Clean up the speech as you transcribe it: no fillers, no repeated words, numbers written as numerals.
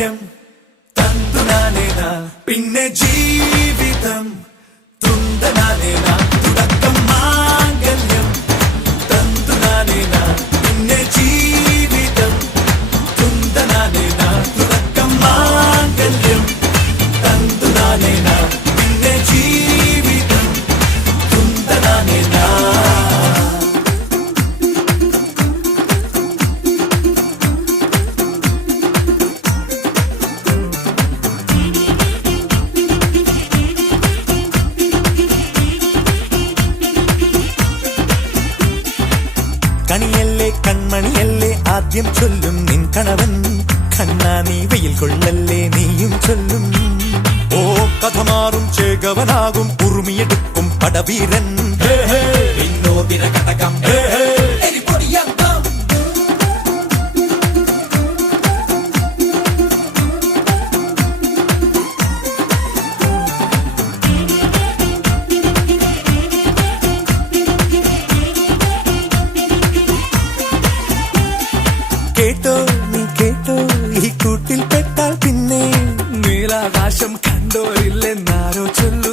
മാംഗല്യം തന്തുനാനേന പിന്നെ ജീവിതം തുന്തനാനേന തുടക്കം മാംഗല്യം തന്തുനാനേന പിന്നെ ജീവിതം തുന്തനാനേന തുടക്കം മാംഗല്യം തന്തുനാനേന പിന്നെ ജീവിതം തുന്തനാനേന. കണിയല്ലേ കൺമണിയല്ലേ ആദ്യം ചൊല്ലും നിൻ കണവൻ, കണ്ണാ നീ വെയിൽ കൊള്ളല്ലേ നീയും ചൊല്ലും. ഓ കഥ മാറും ചേകവനാകും ഉറുമിയെടുക്കും പടവീരൻ, വിനോദിന കടകം കേട്ടോ നീ കേട്ടോ ഈ കൂട്ടിൽ പെട്ടാൽ പിന്നെ നീലാകാശം കണ്ടോരില്ലെന്നാരോ ചൊല്ലു.